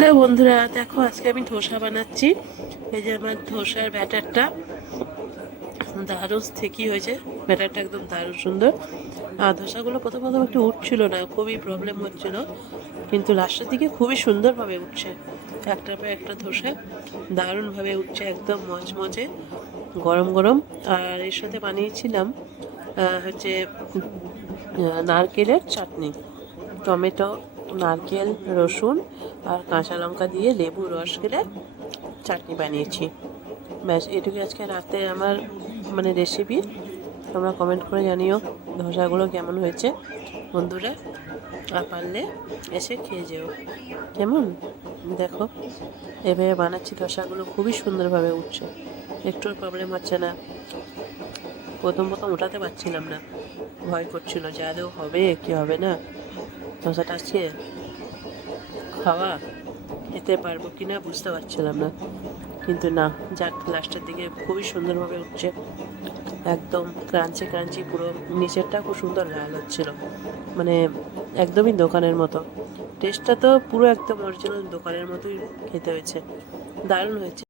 Hello বন্ধুরা, দেখো আজকে আমি ধোসা বানাচ্ছি। এই যে আমার ধোসার ব্যাটারটা দারুণ থেকি হয়েছে। ব্যাটারটা একদম দারুণ সুন্দর। আর ধোসাগুলো প্রথম প্রথম একটু উঠছিল না, খুবই প্রবলেম হচ্ছিল, কিন্তু লাস্টের দিকে খুবই সুন্দরভাবে উঠছে। একটার পর একটা ধোসা দারুণভাবে উঠছে, একদম মচমচে গরম গরম। আর এর সাথে বানিয়েছিলাম হচ্ছে নারকেলের চাটনি, টমেটো, নারকেল, রসুন আর কাঁচা লঙ্কা দিয়ে লেবু রস গেলে চাটনি বানিয়েছি। ব্যাস এটুকু আজকে রাতে আমার রেসিপি। তোমরা কমেন্ট করে জানিও ধোসাগুলো কেমন হয়েছে বন্ধুরা, আর পারলে এসে খেয়ে যেও। কেমন দেখো, এভাবে বানাচ্ছি, ধোসাগুলো খুবই সুন্দরভাবে উঠছে, একটুও প্রবলেম হচ্ছে না। প্রথম প্রথম ওঠাতে পারছিলাম না, ভয় করছিল যে আদৌ হবে কি হবে না, ধোসাটা আছে খাওয়া খেতে পারবো কি না বুঝতে পারছিলাম না। কিন্তু না, যাক লাস্টের দিকে খুবই সুন্দরভাবে উঠছে, একদম ক্রাঞ্চি ক্রাঞ্চি, পুরো নিচেরটা খুব সুন্দর লাল হচ্ছিল, মানে একদমই দোকানের মতো। টেস্টটা তো পুরো একদম অরিজিনাল দোকানের মতোই খেতে হয়েছে, দারুণ হয়েছে।